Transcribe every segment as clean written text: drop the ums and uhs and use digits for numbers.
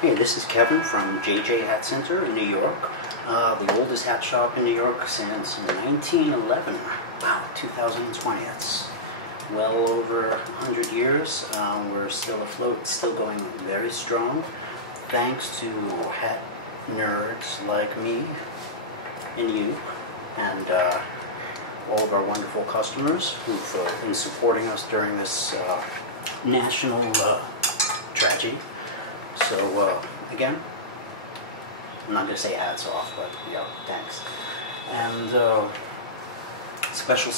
Hey, this is Kevin from JJ Hat Center in New York, the oldest hat shop in New York since 1911. Wow, 2020. That's well over 100 years. We're still afloat, still going very strong, thanks to hat nerds like me and you, and all of our wonderful customers who've been supporting us during this national tragedy. So again, I'm not going to say hats off, but yeah, thanks. And special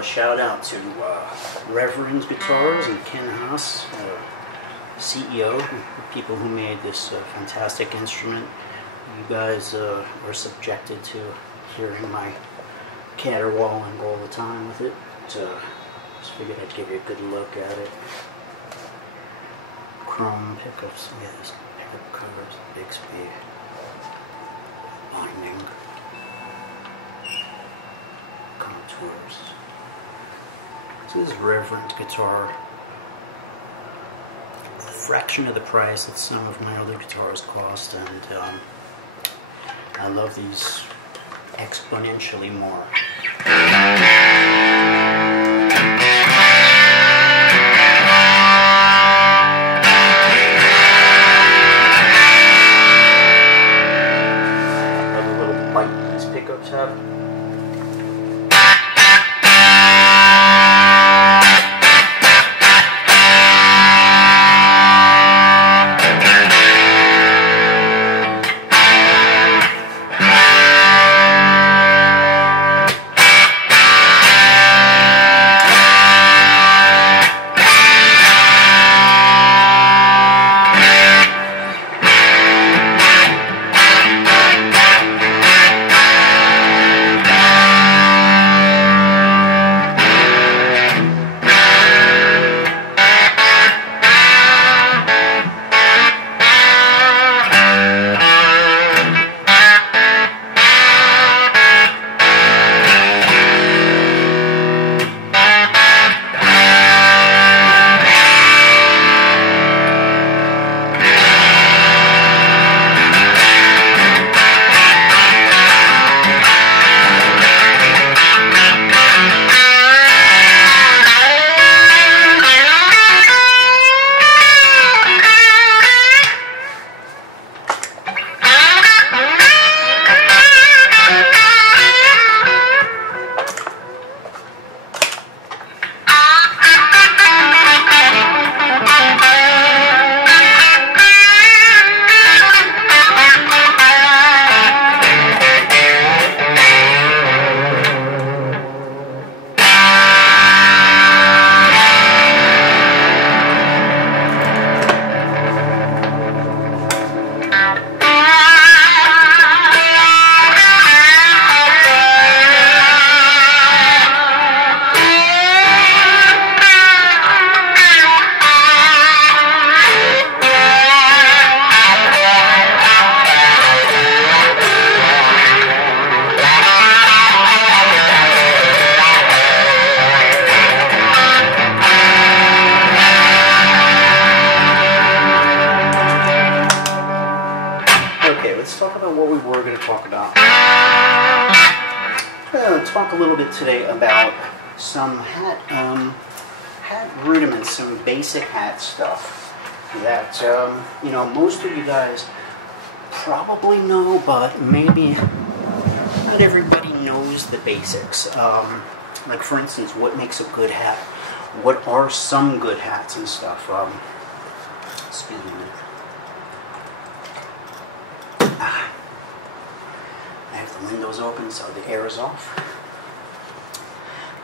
shout out to Reverend's Guitars and Ken Haas, CEO, the people who made this fantastic instrument. You guys are subjected to hearing my caterwauling all the time with it, so just figured I'd give you a good look at it. Chrome pickups, yeah, these pickup covers, Bixby, binding, contours. So this is Reverend guitar, a fraction of the price that some of my other guitars cost, and I love these exponentially more. Have. Talk a little bit today about some hat rudiments, some basic hat stuff that you know, most of you guys probably know, but maybe not everybody knows the basics. Like, for instance, what makes a good hat? What are some good hats and stuff? Excuse me. I have the windows open so the air is off.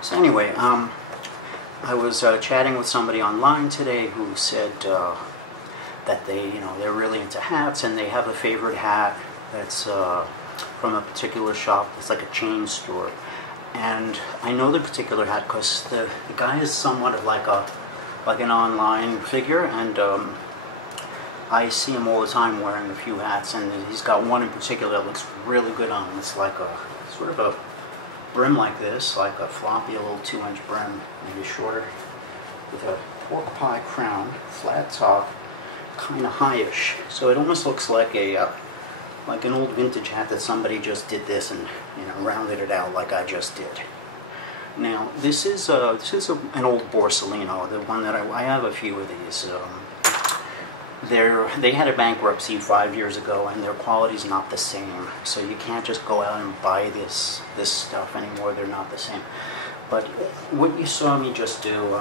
So anyway, I was chatting with somebody online today who said that they're really into hats, and they have a favorite hat that's from a particular shop. It's like a chain store, and I know the particular hat because the guy is somewhat of like an online figure, and I see him all the time wearing a few hats, and he's got one in particular that looks really good on him. It's like a sort of a brim like this, like a floppy, a little 2-inch brim, maybe shorter, with a pork pie crown, flat top, kind of highish. So it almost looks like a like an old vintage hat that somebody just did this and, you know, rounded it out like I just did. Now this is an old Borsalino, the one that I have a few of these. They had a bankruptcy 5 years ago, and their quality's not the same. So you can't just go out and buy this stuff anymore. They're not the same. But what you saw me just do,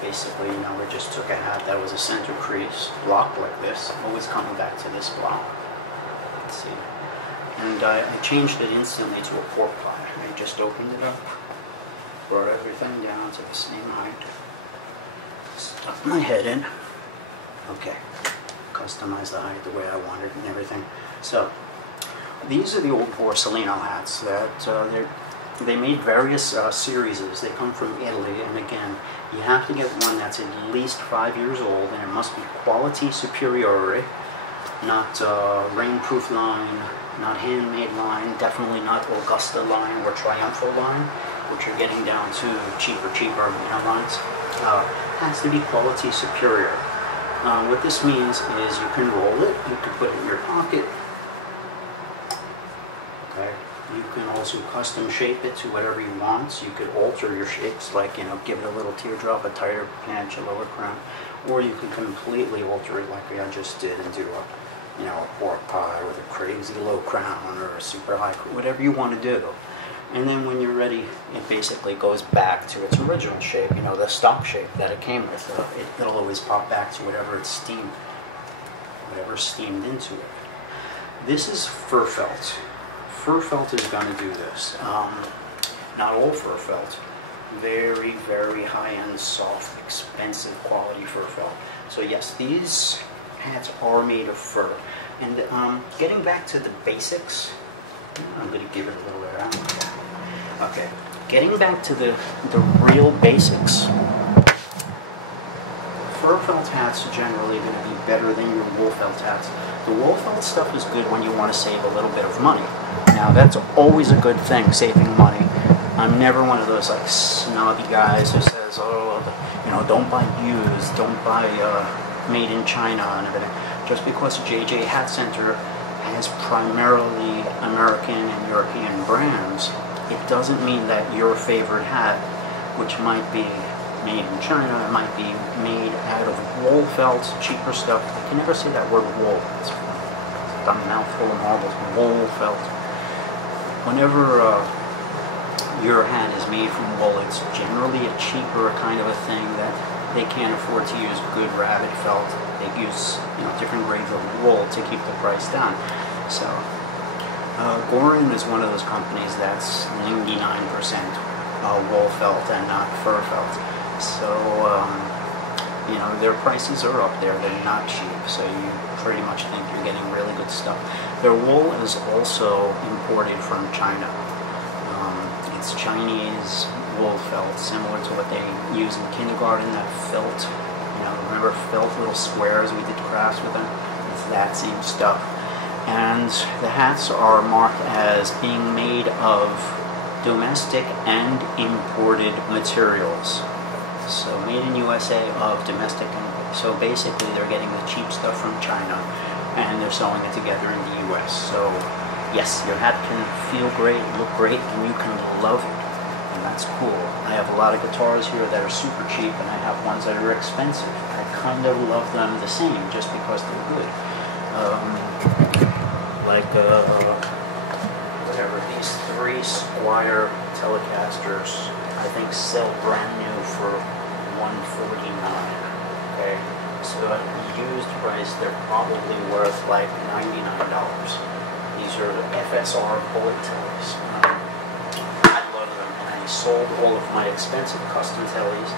basically, you know, I just took a hat that was a center crease block like this, always coming back to this block. Let's see. And I changed it instantly to a pork pie. I just opened it up, brought everything down to the same height, stuck my head in. Okay, customize the height the way I wanted and everything. So, these are the old Borsalino hats that they made various series. They come from Italy, and again, you have to get one that's at least 5 years old, and it must be quality superiore, not rainproof line, not handmade line, definitely not Augusta line or Triumphal line, which are getting down to cheaper, you know, lines. Has to be quality superior. What this means is you can roll it, you can put it in your pocket. Okay. You can also custom shape it to whatever you want. So you could alter your shapes, like, you know, give it a little teardrop, a tighter pinch, a lower crown, or you can completely alter it like I just did and do a, you know, a pork pie with a crazy low crown or a super high, whatever you want to do. And then when you're ready, it basically goes back to its original shape, you know, the stock shape that it came with. It'll always pop back to whatever's steamed into it. This is fur felt. Fur felt is going to do this. Not all fur felt. Very, very high-end, soft, expensive quality fur felt. So yes, these hats are made of fur. And getting back to the basics, I'm going to give it a little air out. Okay, getting back to the real basics. Fur felt hats are generally going to be better than your wool felt hats. The wool felt stuff is good when you want to save a little bit of money. Now that's always a good thing, saving money. I'm never one of those like snobby guys who says, oh, you know, don't buy used, don't buy made in China and everything. Just because JJ Hat Center has primarily American and European brands, it doesn't mean that your favorite hat, which might be made in China, it might be made out of wool felt, cheaper stuff. I can never say that word wool. It's a mouthful of marbles. Wool felt. Whenever your hat is made from wool, it's generally a cheaper kind of a thing that they can't afford to use good rabbit felt. They use, you know, different grades of wool to keep the price down. So, Gorin is one of those companies that's 99% wool felt and not fur felt. So, you know, their prices are up there. They're not cheap, so you pretty much think you're getting really good stuff. Their wool is also imported from China. It's Chinese wool felt, similar to what they use in kindergarten, that felt, you know, remember felt little squares, we did crafts with them? It's that same stuff. And the hats are marked as being made of domestic and imported materials. So made in USA of domestic, and so basically they're getting the cheap stuff from China and they're sewing it together in the US. So yes, your hat can feel great, look great, and you can love it. And that's cool. I have a lot of guitars here that are super cheap, and I have ones that are expensive. I kind of love them the same just because they're good. Whatever, these 3 Squire Telecasters, I think sell brand new for $149. Okay, so at used price, they're probably worth like $99. These are FSR bullet tellies. I love them, and I sold all of my expensive custom tellies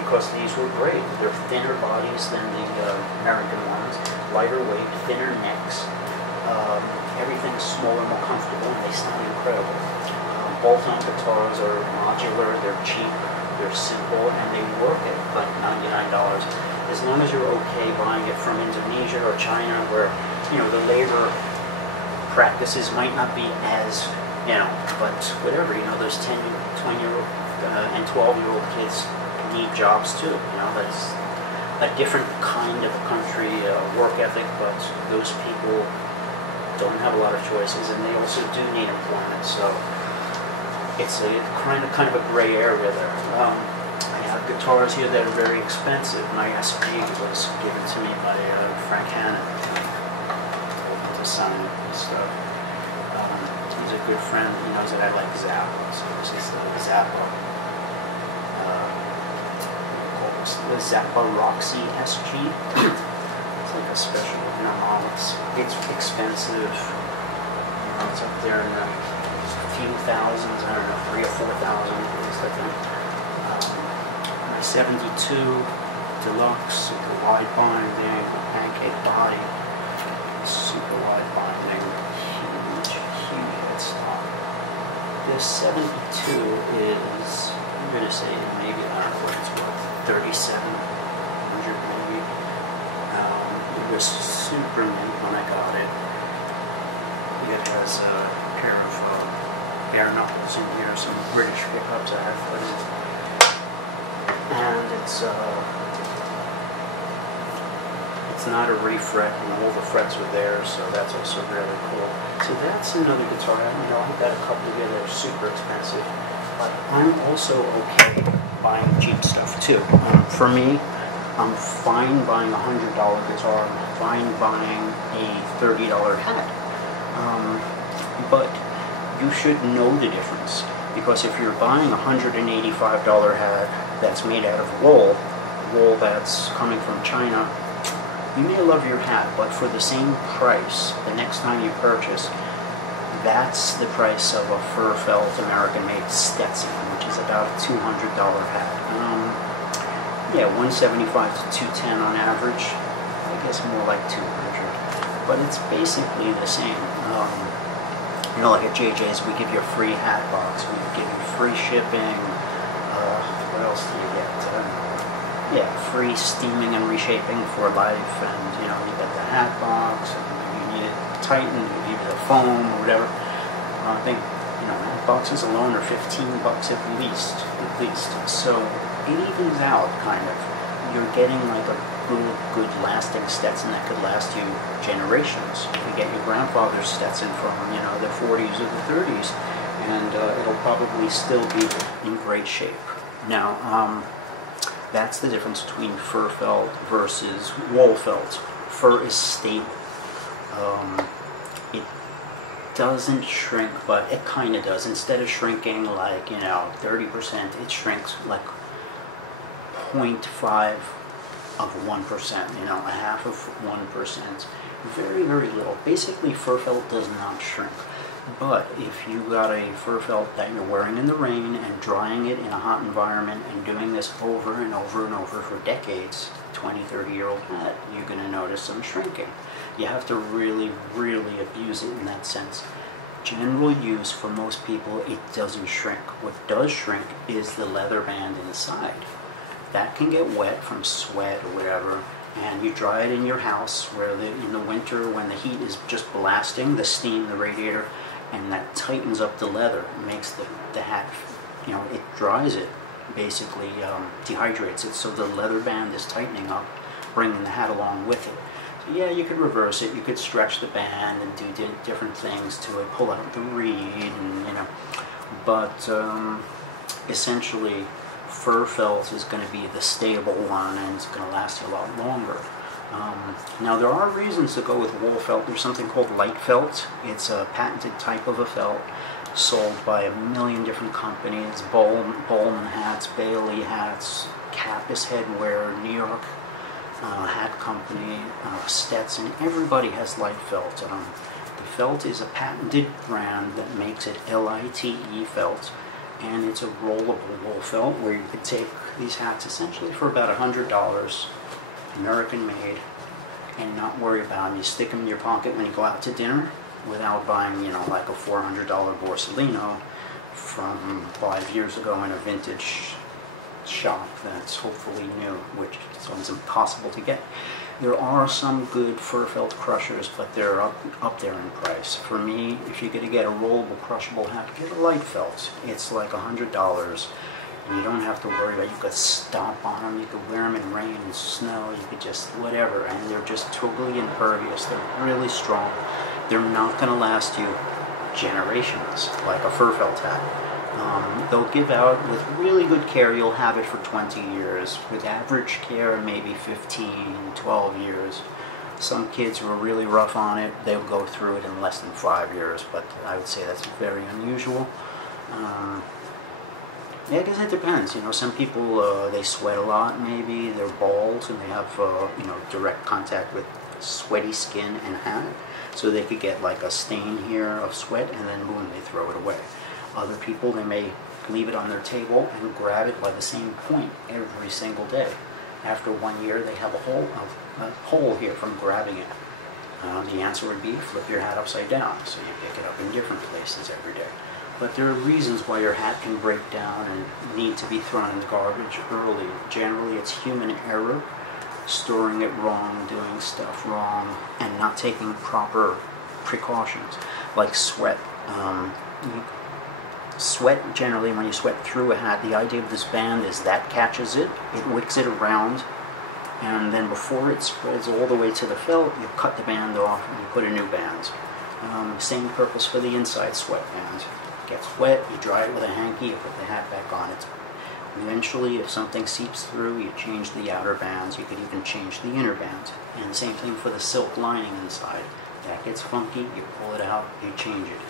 because these were great. They're thinner bodies than the American ones, lighter weight, thinner necks. Everything's smaller, more comfortable, and they sound incredible. Bolt-on guitars are modular, they're cheap, they're simple, and they work at like $99. As long as you're okay buying it from Indonesia or China, where, you know, the labor practices might not be as, you know, but whatever, you know, those 10, 20-year-old and 12-year-old kids need jobs too, you know, a different kind of country work ethic, but those people don't have a lot of choices, and they also do need employment. So it's a kind of a gray area there. I have guitars here that are very expensive. My SG was given to me by Frank Hannon to sign and stuff. He's a good friend. He knows that I like Zappa, so this is the Zappa. The Zappa Roxy SG. It's like a special, model. It's expensive. It's up there in the few thousands. I don't know, 3,000 or 4,000 at least, I think. My 72 Deluxe, super wide binding, pancake body, super wide binding, huge headstock. This 72 is, I'm going to say maybe, I don't know what it's worth, 3,700 maybe. It was super neat when I got it. It has a pair of bare knuckles in here, some British pickups I have put in. And it's not a refret, and all the frets are there, so that's also really cool. So that's another guitar. I've got a couple here that are super expensive, but I'm also okay buying cheap stuff too. For me, I'm fine buying a $100 guitar. I'm fine buying a $30 hat. But you should know the difference, because if you're buying a $185 hat that's made out of wool that's coming from China, you may love your hat, but for the same price, the next time you purchase, that's the price of a fur felt American-made Stetson, which is about a $200 hat. Yeah, $175 to $210 on average. I guess more like $200, but it's basically the same. Like at JJ's, we give you a free hat box. We give you free shipping. What else do you get? Yeah, free steaming and reshaping for life, and you get the hat box, and if you need it tightened, we give you the foam or whatever. I think hat boxes alone are $15 at least. So it evens out kind of. You're getting like a good lasting Stetson that could last you generations. You get your grandfather's Stetson from the 40s or the 30s, and it'll probably still be in great shape. Now, that's the difference between fur felt versus wool felt. Fur is stable. It doesn't shrink, but it kind of does. Instead of shrinking like 30%, it shrinks like 0.5 of 1%, a half of 1%. Very, very little. Basically, fur felt does not shrink. But if you got a fur felt that you're wearing in the rain and drying it in a hot environment and doing this over and over and over for decades, 20, 30-year-old hat, you're going to notice some shrinking. You have to really, really abuse it in that sense. General use for most people, it doesn't shrink. What does shrink is the leather band inside. That can get wet from sweat or whatever, and you dry it in your house where in the winter when the heat is just blasting, the steam, the radiator, and that tightens up the leather, makes the hat, it dries it, basically dehydrates it, so the leather band is tightening up, bringing the hat along with it. So yeah, you could reverse it, you could stretch the band and do different things to it, pull out the reed, and but essentially fur felt is going to be the stable one, and it's going to last you a lot longer. Now there are reasons to go with wool felt. There's something called light felt. It's a patented type of a felt sold by a million different companies. Bowman hats, Bailey hats, Capus headwear, New York hat company, Stetson. Everybody has light felt. The felt is a patented brand that makes it LITE felt. And it's a rollable wool felt where you could take these hats essentially for about $100, American made, and not worry about them. You stick them in your pocket when you go out to dinner without buying, like a $400 Borsalino from 5 years ago in a vintage shop that's hopefully new, which is impossible to get. There are some good fur felt crushers, but they're up there in price. For me, if you're going to get a rollable crushable hat, get a light felt. It's like $100, And you don't have to worry about, you could stomp on them, you could wear them in rain and snow, you could just whatever, and they're just totally impervious. They're really strong. They're not going to last you generations like a fur felt hat. They'll give out with really good care. You'll have it for 20 years. With average care, maybe 15, 12 years. Some kids who are really rough on it, they'll go through it in less than 5 years, but I would say that's very unusual. Yeah, I guess it depends. You know, some people, they sweat a lot, maybe. They're bald and they have, you know, direct contact with sweaty skin and hat. So they could get like a stain here of sweat and then boom, they throw it away. Other people, they may leave it on their table and grab it by the same point every single day. After 1 year, they have a hole here from grabbing it. The answer would be flip your hat upside down, so you pick it up in different places every day. But there are reasons why your hat can break down and need to be thrown in the garbage early. Generally, it's human error, storing it wrong, doing stuff wrong, and not taking proper precautions, like sweat. Sweat, generally, when you sweat through a hat, the idea of this band is that catches it, it wicks it around, and then before it spreads all the way to the felt, you cut the band off and you put a new band. Same purpose for the inside sweat band. It gets wet, you dry it with a hanky, you put the hat back on. Eventually, if something seeps through, you change the outer bands. You could even change the inner bands. And the same thing for the silk lining inside. That gets funky, you pull it out, you change it.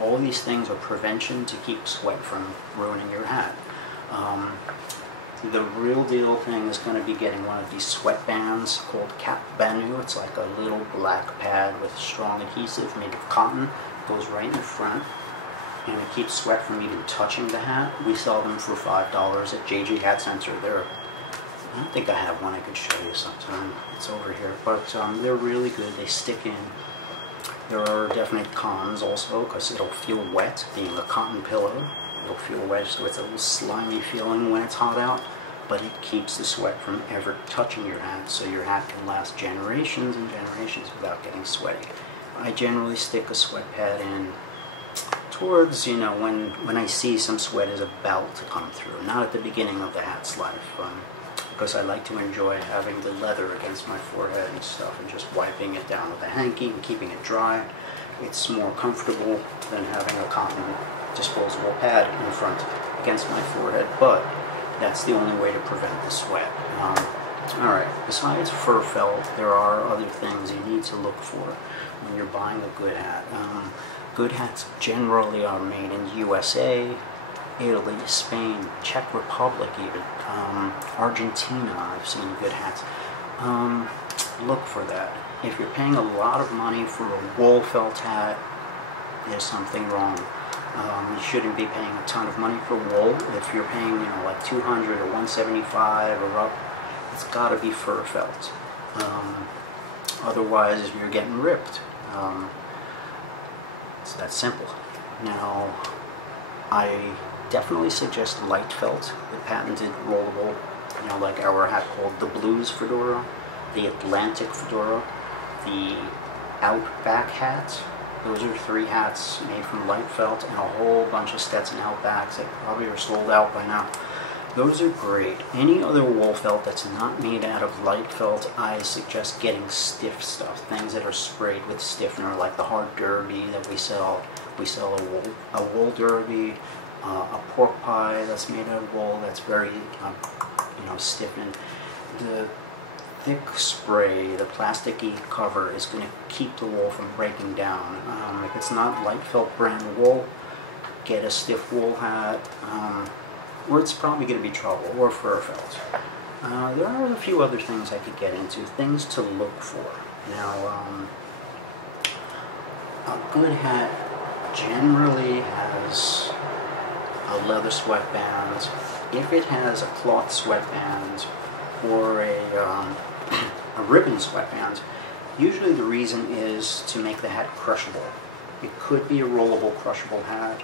All these things are prevention to keep sweat from ruining your hat. The real deal thing is going to be getting one of these sweat bands called Cap Banu. It's like a little black pad with strong adhesive made of cotton. It goes right in the front, and it keeps sweat from even touching the hat. We sell them for $5 at JJ Hat Center. I think I have one I could show you sometime. It's over here, but they're really good. They stick in. There are definite cons also, because it'll feel wet, being a cotton pillow. It'll feel wet, so it's a little slimy feeling when it's hot out, but it keeps the sweat from ever touching your hat, so your hat can last generations and generations without getting sweaty. I generally stick a sweat pad in towards, you know, when I see some sweat is about to come through, not at the beginning of the hat's life, because I like to enjoy having the leather against my forehead and stuff and just wiping it down with a hanky and keeping it dry. It's more comfortable than having a cotton disposable pad in front against my forehead, but that's the only way to prevent the sweat. Alright, besides fur felt, there are other things you need to look for when you're buying a good hat. Good hats generally are made in USA, Italy, Spain, Czech Republic even, Argentina. I've seen good hats. Look for that. If you're paying a lot of money for a wool felt hat, there's something wrong. You shouldn't be paying a ton of money for wool. If you're paying, you know, like $200 or $175 or up, it's got to be fur felt. Otherwise, you're getting ripped. It's that simple. Now, I definitely suggest light felt, the patented rollable, you know, like our hat called the Blues Fedora, the Atlantic Fedora, the Outback hat. Those are 3 hats made from light felt, and a whole bunch of Stetson Outbacks that probably are sold out by now. Those are great. Any other wool felt that's not made out of light felt, I suggest getting stiff stuff, things that are sprayed with stiffener, like the hard derby that we sell. We sell a wool derby, a pork pie that's made out of wool that's very, you know, stiffened. The thick spray, the plasticky cover, is going to keep the wool from breaking down. If it's not light felt brand wool, get a stiff wool hat, or it's probably going to be trouble, or fur felt. There are a few other things I could get into, things to look for. Now, a good hat generally has a leather sweatband. If it has a cloth sweatband or a ribbon sweatband, usually the reason is to make the hat crushable. It could be a rollable, crushable hat.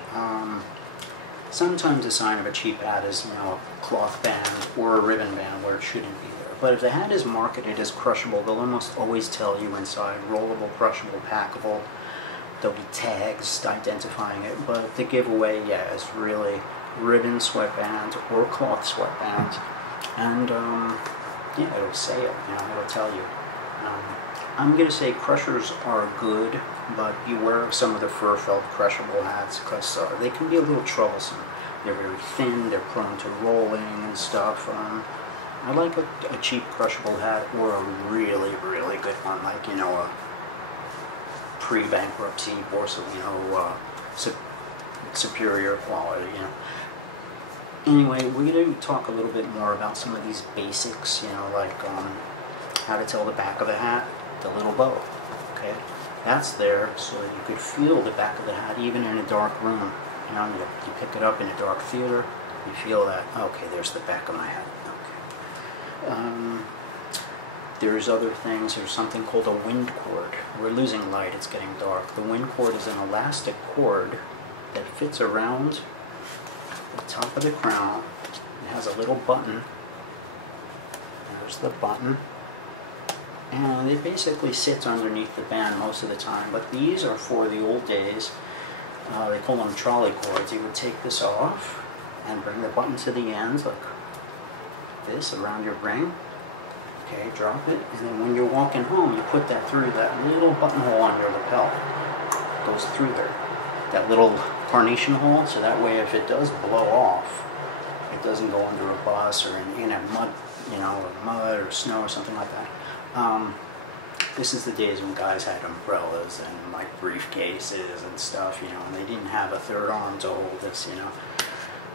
Sometimes a sign of a cheap hat is, you know, a cloth band or a ribbon band where it shouldn't be there. But if the hat is marketed as crushable, they'll almost always tell you inside, rollable, crushable, packable. There'll be tags identifying it, but the giveaway, yeah, is really ribbon sweatbands or cloth sweatbands, and yeah, it'll say it, you know, it'll tell you. I'm going to say crushers are good, but beware of some of the fur felt crushable hats because they can be a little troublesome. They're very thin, they're prone to rolling and stuff. I like a cheap crushable hat or a really, really good one, like, you know, a pre-bankruptcy Borsellino superior quality, you know. Anyway, we're going to talk a little bit more about some of these basics, you know, like how to tell the back of a hat, the little bow, okay? That's there so that you could feel the back of the hat even in a dark room. You know, you pick it up in a dark theater, you feel that, okay, there's the back of my hat, okay. There's other things. There's something called a wind cord. We're losing light, it's getting dark. The wind cord is an elastic cord that fits around the top of the crown. It has a little button. There's the button. And it basically sits underneath the band most of the time. But these are for the old days. They call them trolley cords. You would take this off and bring the button to the ends like this around your ring. Okay, drop it, and then when you're walking home, you put that through that little buttonhole on your lapel. It goes through there. That little carnation hole, so that way if it does blow off, it doesn't go under a bus or in a mud, you know, or mud or snow or something like that. This is the days when guys had umbrellas and like briefcases and stuff, you know, and they didn't have a third arm to hold this, you know.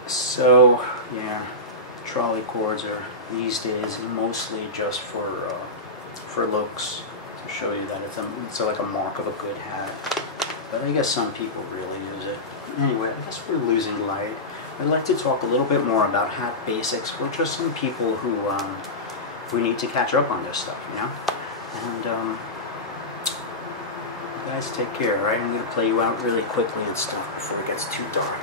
So, yeah. Trolley cords are these days mostly just for looks, to show you that it's like a mark of a good hat. But I guess some people really use it. Anyway, I guess we're losing light. I'd like to talk a little bit more about hat basics for just some people who need to catch up on this stuff, you know. And you guys take care, all right? I'm going to play you out really quickly and stuff before it gets too dark.